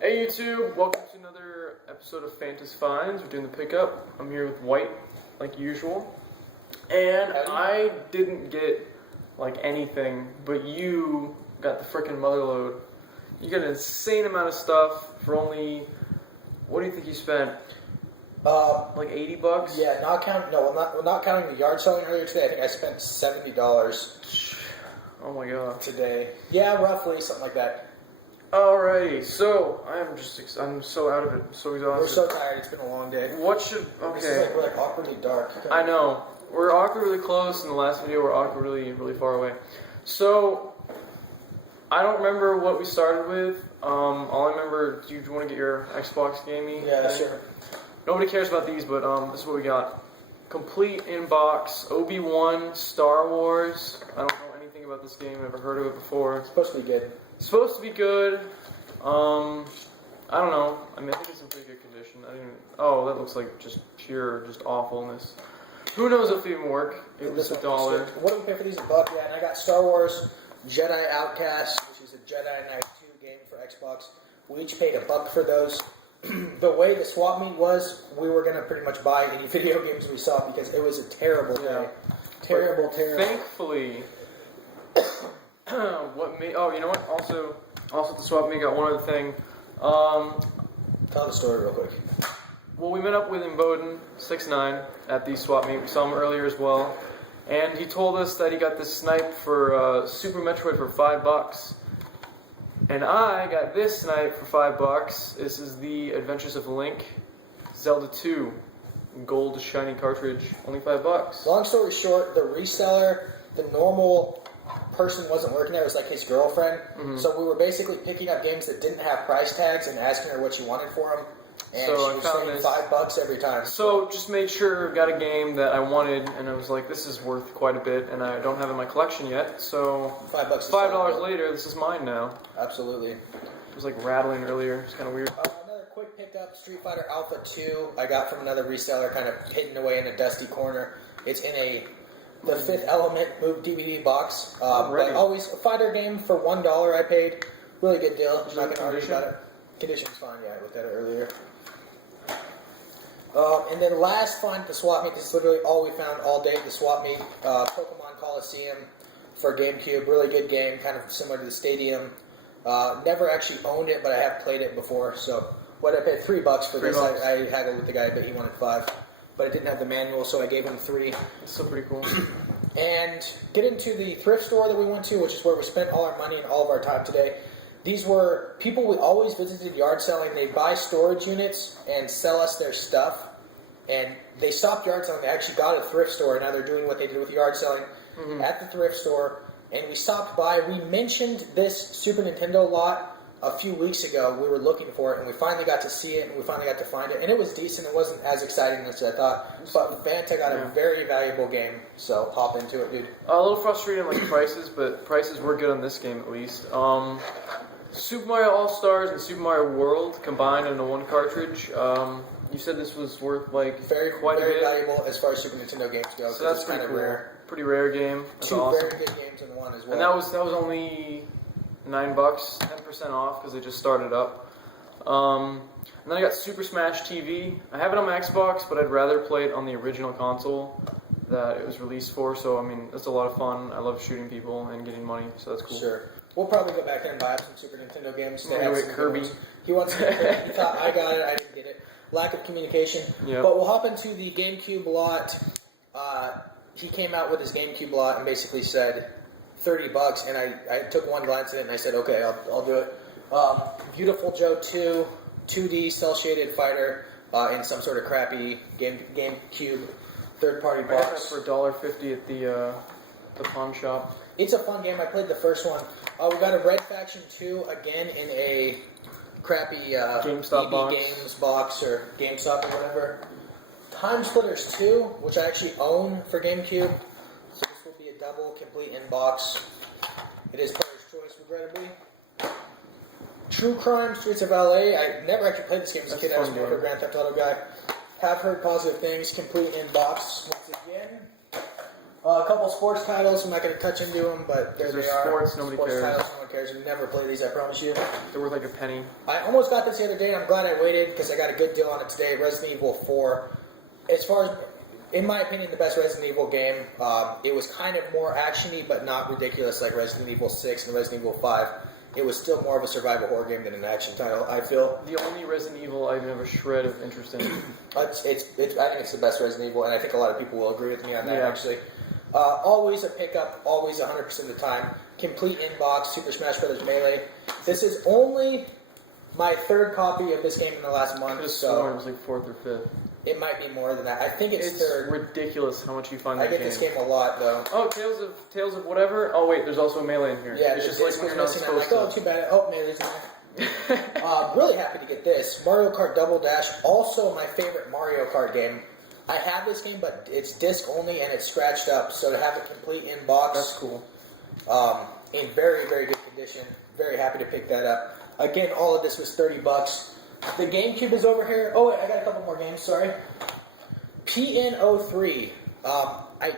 Hey YouTube, welcome to another episode of Fanta's Finds. We're doing the pickup. I'm here with White, like usual. And I didn't get, like, anything, but you got the frickin' motherload. You got an insane amount of stuff for only, what do you think you spent? Like $80? Yeah, not counting the yard selling earlier today. I think I spent $70. Oh my god. Today. Yeah, roughly, something like that. Alrighty, so I'm so out of it. I'm so exhausted. We're so tired. It's been a long day. Okay. This is like, we're like awkwardly dark. I know. We're awkwardly close. In the last video, we're awkwardly really far away. So, I don't remember what we started with. All I remember, do you want to get your Xbox gaming? Yeah, sure. Nobody cares about these, but this is what we got. Complete inbox, Obi-Wan, Star Wars. I don't know anything about this game. Never heard of it before. It's supposed to be good. It's supposed to be good. I don't know. I mean, I think it's in pretty good condition. Oh, that looks like just pure, just awfulness. Who knows if it even work? It was $1. What do we pay for these? $1. Yeah, and I got Star Wars Jedi Outcast, which is a Jedi Knight 2 game for Xbox. We each paid $1 for those. The way the swap meet was, we were going to pretty much buy any video games we saw because it was a terrible day. Terrible. Thankfully, oh, you know what? Also at the swap meet, got one other thing. Tell the story real quick. Well, we met up with Imboden 6'9" at the swap meet. We saw him earlier as well, and he told us that he got this snipe for Super Metroid for $5. And I got this snipe for $5. This is the Adventures of Link, Zelda 2, gold shiny cartridge, only $5. Long story short, the reseller, the normal person wasn't working there. It was like his girlfriend. Mm-hmm. So we were basically picking up games that didn't have price tags and asking her what she wanted for them. And so she was paying $5 every time. So just made sure, got a game that I wanted, and I was like, this is worth quite a bit, and I don't have it in my collection yet. So $5 later, this is mine now. Absolutely. It was like rattling earlier. It's kind of weird. Another quick pickup, Street Fighter Alpha 2. I got from another reseller, kind of hidden away in a dusty corner. It's in the Fifth Element DVD box. But always a fighter game for $1 I paid. Really good deal. I'm not going to argue about it. Condition's fine, yeah, I looked at it earlier. And then last find at the swap meet, this is literally all we found all day at the swap meet, Pokemon Coliseum for GameCube. Really good game, kind of similar to the Stadium. Never actually owned it, but I have played it before. So what I paid $3 for this. I haggled with the guy, but he wanted $5. But it didn't have the manual, so I gave him $3. It's still pretty cool. And get into the thrift store that we went to, which is where we spent all our money and all of our time today. These were people we always visited yard selling. They buy storage units and sell us their stuff. And they stopped yard selling. They actually got a thrift store. Now they're doing what they did with yard selling at the thrift store. And we stopped by. We mentioned this Super Nintendo lot a few weeks ago. We were looking for it, and we finally got to see it, and we finally got to find it. And it was decent. It wasn't as exciting as I thought. But Fanta got a very valuable game, so hop into it, dude. A little frustrating like prices, but prices were good on this game at least. Super Mario All-Stars and Super Mario World combined into one cartridge. You said this was worth like quite a bit. Very valuable as far as Super Nintendo games go. So that's pretty cool. Rare. Pretty rare game. That's Two awesome. very good games in one as well. And that was only $9, 10% off because they just started up. And then I got Super Smash TV. I have it on my Xbox, but I'd rather play it on the original console that it was released for. So I mean, that's a lot of fun. I love shooting people and getting money, so that's cool. Sure. We'll probably go back there and buy up some Super Nintendo games. Kirby. He wants to get it. He thought, I got it, I didn't get it. Lack of communication. Yep. But we'll hop into the GameCube lot. He came out with his GameCube lot and basically said $30, and I took one glance at it and I said, okay, I'll do it. Beautiful Joe 2, 2D cel-shaded fighter in some sort of crappy GameCube third-party box. I got that for $1.50 at the pawn shop. It's a fun game. I played the first one. We got a Red Faction 2 again in a crappy GameStop box. Games box or GameStop or whatever. Time Splitters 2, which I actually own for GameCube. So this will be a double, complete in-box. It is player's choice, regrettably. True Crime Streets of LA. I never actually played this game as a kid. I was more of a Grand Theft Auto guy. Have heard positive things. Complete in-box once again. A couple sports titles. I'm not going to touch into them, but there they are. Sports, nobody cares. Titles, no one cares. You never play these, I promise you. They're worth like a penny. I almost got this the other day, and I'm glad I waited because I got a good deal on it today. Resident Evil 4. As far as, in my opinion, the best Resident Evil game. It was kind of more actiony, but not ridiculous like Resident Evil 6 and Resident Evil 5. It was still more of a survival horror game than an action title, I feel. The only Resident Evil I've never shred of interest in. I think it's the best Resident Evil, and I think a lot of people will agree with me on that, actually. Always a pickup, always 100% of the time. Complete inbox, Super Smash Bros. Melee. This is only my third copy of this game in the last month, so it was like 4th or 5th. it might be more than that. I think it's third. Ridiculous how much you find I that get game. this game a lot, though. Oh, Tales of whatever? Oh, wait, there's also a Melee in here. Yeah, it's just like when you're not missing. I'm like, supposed oh, too bad. Oh, Melee's in there. Really happy to get this. Mario Kart Double Dash, also my favorite Mario Kart game. I have this game, but it's disc only and it's scratched up, so to have it complete in box. That's cool. In very, very good condition. Very happy to pick that up. Again, all of this was $30. The GameCube is over here. Oh, wait, I got a couple more games, sorry. PN03. I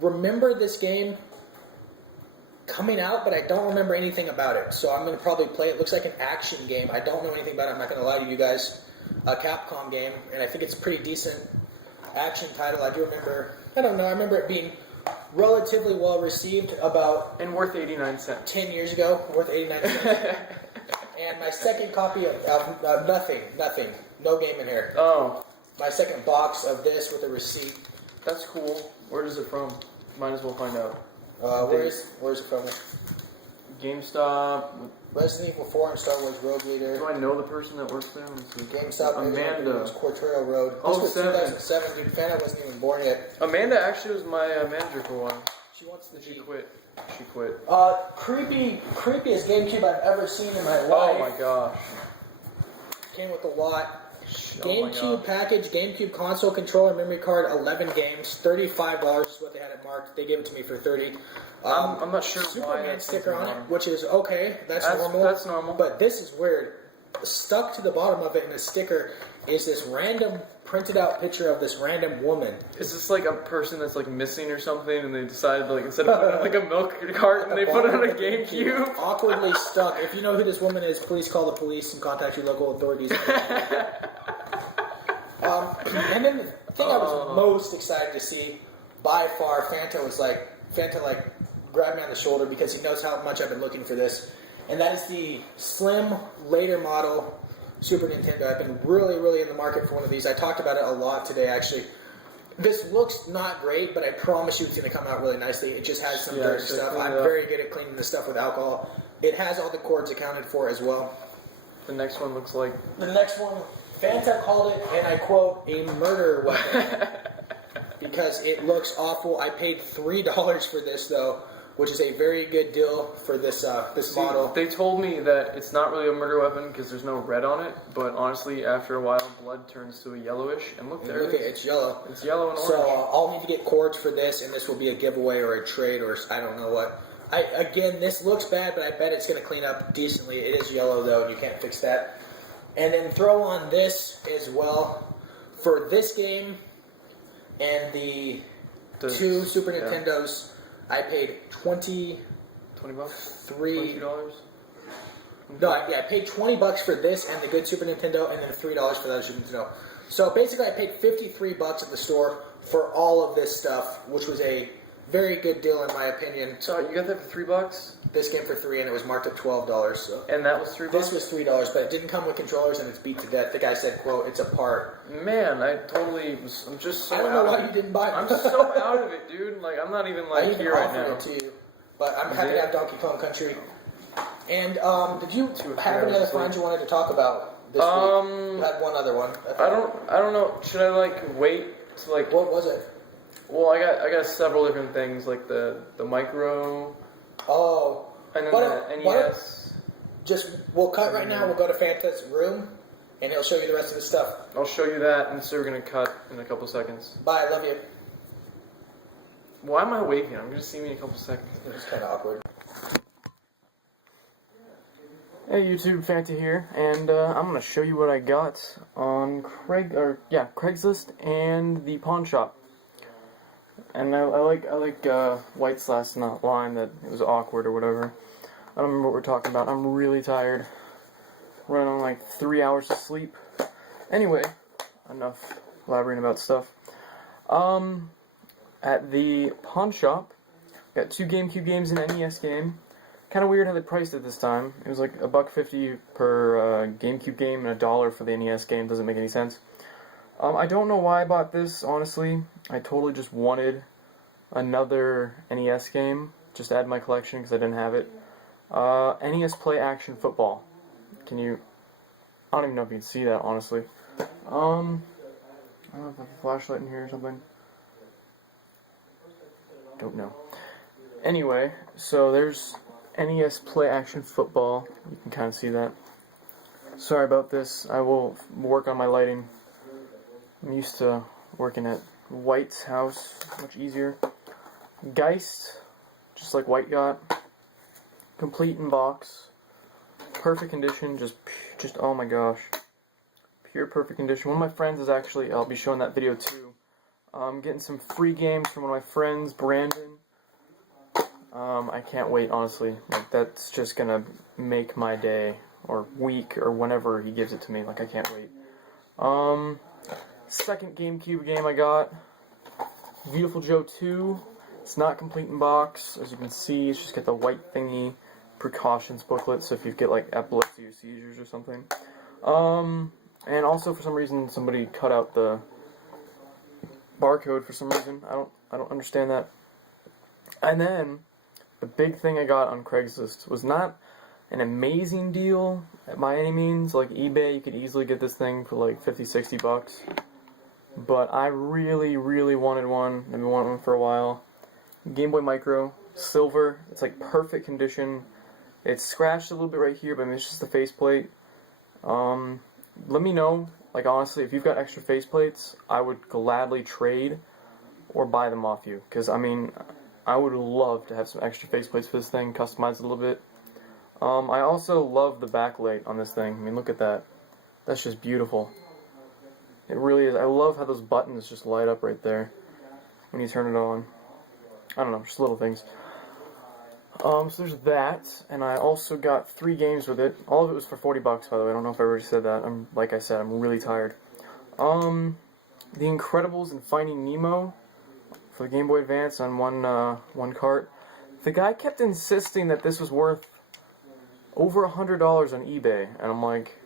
remember this game coming out, but I don't remember anything about it. So I'm going to probably play it. It looks like an action game. I don't know anything about it. I'm not going to lie to you guys. A Capcom game, and I think it's a pretty decent action title. I remember it being relatively well received about... And worth 89 cents. 10 years ago, worth 89 cents. And my second copy of nothing, no game in here. Oh. My second box of this with a receipt. That's cool. Where is it from? Might as well find out. Where's it from? GameStop. Resident Evil 4 and Star Wars Rogue Leader. Do I know the person that works there? GameStop. Amanda. Quartero Road. This was 2007, dude. Fanta wasn't even born yet. Amanda actually was my manager for a while. She wants the G. She quit. Creepiest GameCube I've ever seen in my life. Oh my gosh. Came with a lot. Oh GameCube package, GameCube console controller, memory card, 11 games, $35 is what they had it marked. They gave it to me for $30. I'm not sure why Superman that's sticker on it, normal. which is okay. That's normal. That's normal. But this is weird. Stuck to the bottom of it in the sticker is this random printed out picture of this random woman. Is this like a person that's like missing or something, and they decided like instead of putting like a milk carton, they put it on a GameCube? Awkwardly stuck. If you know who this woman is, please call the police and contact your local authorities. And then the thing I was most excited to see, by far, Fanta grabbed me on the shoulder because he knows how much I've been looking for this. And that is the slim, later model Super Nintendo. I've been really, really in the market for one of these. I talked about it a lot today, actually. This looks not great, but I promise you it's going to come out really nicely. It just has some dirty stuff. I'm very good at cleaning this stuff with alcohol. It has all the cords accounted for as well. The next one looks like... The next one, Fanta called it, and I quote, a murder weapon. Because it looks awful. I paid $3 for this, though, which is a very good deal for this model. They told me that it's not really a murder weapon because there's no red on it, but honestly, after a while, blood turns to a yellowish, and look, there it is. It's yellow. It's yellow and orange. So I'll need to get cords for this, and this will be a giveaway or a trade or I don't know what. Again, this looks bad, but I bet it's going to clean up decently. It is yellow, though, and you can't fix that. And then throw on this as well. For this game and the two Super Nintendos, I paid $20 bucks? $3. $20? No, I paid $20 for this and the good Super Nintendo, and then $3 for the other Super Nintendo. So basically, I paid $53 at the store for all of this stuff, which was a very good deal in my opinion. So you got that for $3? This came for $3, and it was marked at $12. So. And that was $3? This was $3, but it didn't come with controllers, and it's beat to death. The guy said, "quote It's a part." Man, I'm just so. I don't know why you didn't buy it. I'm so out of it, dude. Like I'm not even like here right now. I even offered it to you, but I'm happy to have Donkey Kong Country. And did you have any other finds you wanted to talk about this week? You had one other one. I don't know. Should I like wait to like? What was it? Well, I got several different things like the micro. Oh. And then the NES. We'll cut right now. We'll go to Fanta's room, and he'll show you the rest of the stuff. I'll show you that, and so we're gonna cut in a couple seconds. Bye. I love you. Why am I waiting? I'm gonna see me in a couple seconds. It's kind of awkward. Hey YouTube, Fanta here, and I'm gonna show you what I got on Craigslist and the pawn shop. And I like White's last line that it was awkward or whatever. I don't remember what we're talking about. I'm really tired. Running on like 3 hours of sleep. Anyway, enough blabbering about stuff. At the pawn shop, got 2 GameCube games and an NES game. Kind of weird how they priced it this time. It was like $1.50 per GameCube game and $1 for the NES game. Doesn't make any sense. I don't know why I bought this, honestly. I totally just wanted another NES game, just to add to my collection because I didn't have it. NES Play Action Football. I don't even know if you can see that, honestly. I don't know if I have a flashlight in here or something. Don't know. Anyway, so there's NES Play Action Football. You can kind of see that. Sorry about this. I will work on my lighting. I'm used to working at White's house. Much easier. Geist, just like White got. Complete in box. Perfect condition. Just oh my gosh. Pure perfect condition. One of my friends is actually, I'll be showing that video too. Getting some free games from one of my friends, Brandon. I can't wait, honestly. Like, that's just gonna make my day, or week, or whenever he gives it to me. Like, I can't wait. Second GameCube game I got, Beautiful Joe 2. It's not complete in box. As you can see, it's just got the white thingy precautions booklet, so if you get like epilepsy or seizures or something. And also for some reason somebody cut out the barcode for some reason. I don't understand that. And then the big thing I got on Craigslist was not an amazing deal by any means. Like eBay, you could easily get this thing for like 50-60 bucks. But I really, really wanted one. I've been wanting one for a while. Gameboy Micro, silver. It's like perfect condition. It's scratched a little bit right here, but it's just the faceplate. Let me know, like honestly, if you've got extra faceplates, I would gladly trade or buy them off you. Because, I mean, I would love to have some extra faceplates for this thing, customize it a little bit. I also love the backlight on this thing. I mean, look at that. That's just beautiful. It really is. I love how those buttons just light up right there when you turn it on. I don't know, just little things. So there's that, and I also got 3 games with it. All of it was for 40 bucks, by the way. I don't know if I already said that. Like I said, I'm really tired. The Incredibles and Finding Nemo for the Game Boy Advance on one cart. The guy kept insisting that this was worth over $100 on eBay, and I'm like,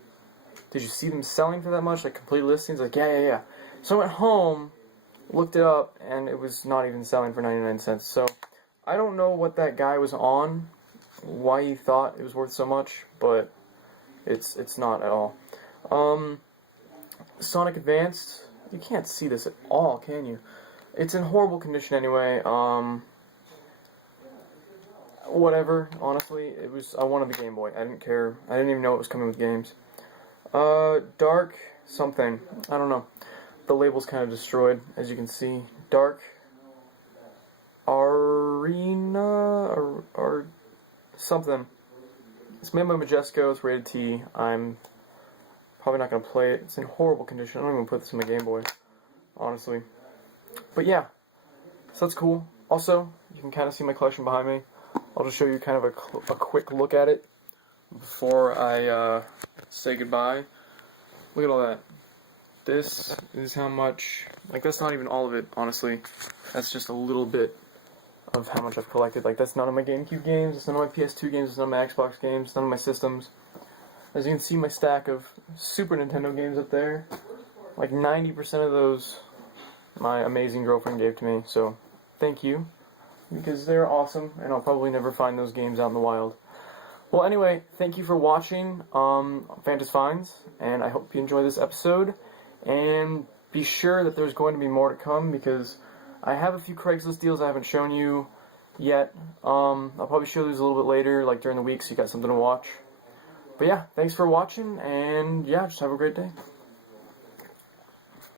did you see them selling for that much? Like complete listings? Like, yeah. So I went home, looked it up, and it was not even selling for 99 cents. So I don't know what that guy was on, why he thought it was worth so much, but it's not at all. Sonic Advanced, you can't see this at all, can you? It's in horrible condition anyway. Whatever, honestly, I wanted the Game Boy. I didn't care. I didn't even know it was coming with games. Dark something. I don't know. The label's kind of destroyed, as you can see. Dark Arena or something. It's made by Majesco. It's rated T. I'm probably not going to play it. It's in horrible condition. I don't even put this in my Game Boy, honestly. But yeah, so that's cool. Also, you can kind of see my collection behind me. I'll just show you kind of a quick look at it before I say goodbye. Look at all that. This is how much, like that's not even all of it, honestly. That's just a little bit of how much I've collected. Like that's none of my GameCube games, it's none of my PS2 games, it's none of my Xbox games, none of my systems. As you can see, my stack of Super Nintendo games up there, like 90% of those my amazing girlfriend gave to me, so thank you, because they're awesome, and I'll probably never find those games out in the wild. Well, anyway, thank you for watching Fanta's Finds, and I hope you enjoy this episode, and be sure that there's going to be more to come, because I have a few Craigslist deals I haven't shown you yet. I'll probably show these a little bit later, like during the week, so you got something to watch. But yeah, thanks for watching, and yeah, just have a great day.